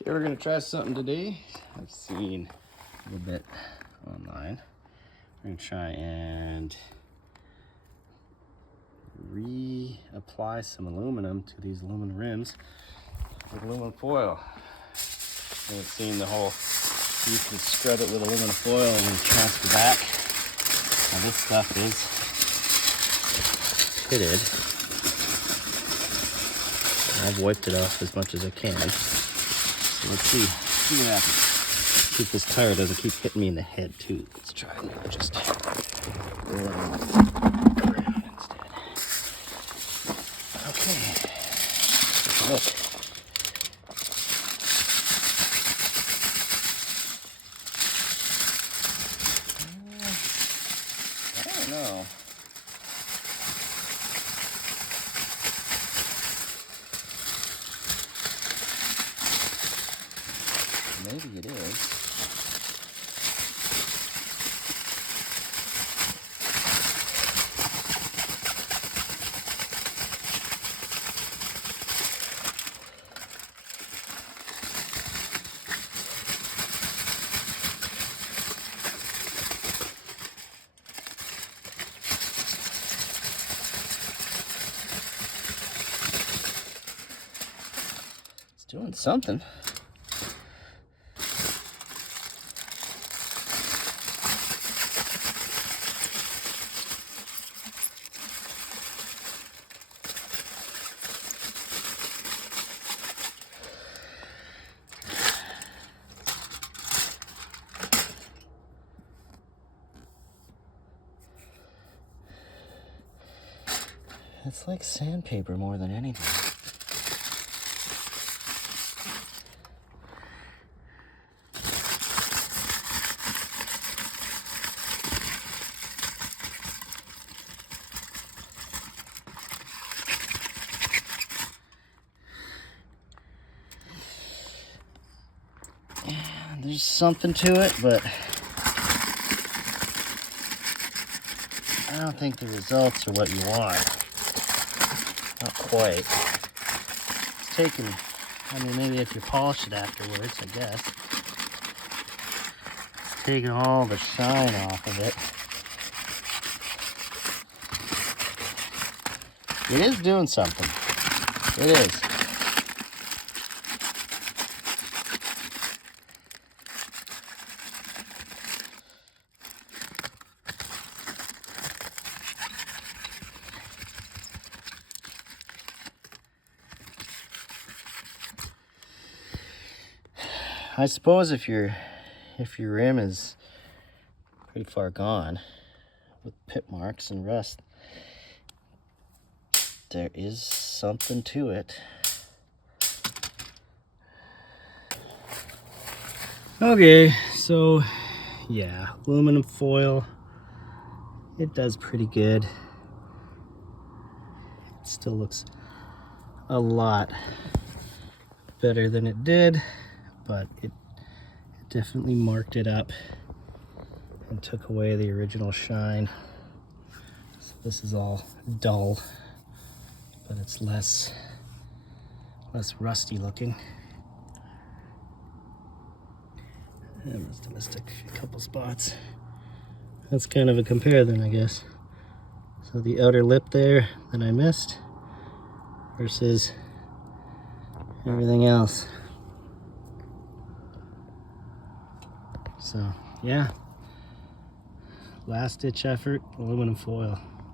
Okay, we're gonna try something today. I've seen a little bit online. We're gonna try and reapply some aluminum to these aluminum rims with aluminum foil. I haven't seen the whole, you can scrub it with aluminum foil and then transfer back. Now this stuff is pitted. I've wiped it off as much as I can. So let's see what happens. See if this tire doesn't keep hitting me in the head too. Let's try and just roll it on the ground instead. Okay, take a look. I don't know. Maybe it is. It's doing something. It's like sandpaper more than anything. And there's something to it, but I don't think the results are what you want. Not quite. It's taken, I mean, maybe if you polish it afterwards, I guess. It's taken all the shine off of it. It is doing something. It is. I suppose if your rim is pretty far gone with pit marks and rust, there is something to it. Okay, so yeah, aluminum foil, it does pretty good. It still looks a lot better than it did, but it definitely marked it up and took away the original shine. So this is all dull, but it's less rusty looking. I must have missed a couple spots. That's kind of a compare then, I guess. So the outer lip there that I missed versus everything else. So yeah, last ditch effort, aluminum foil.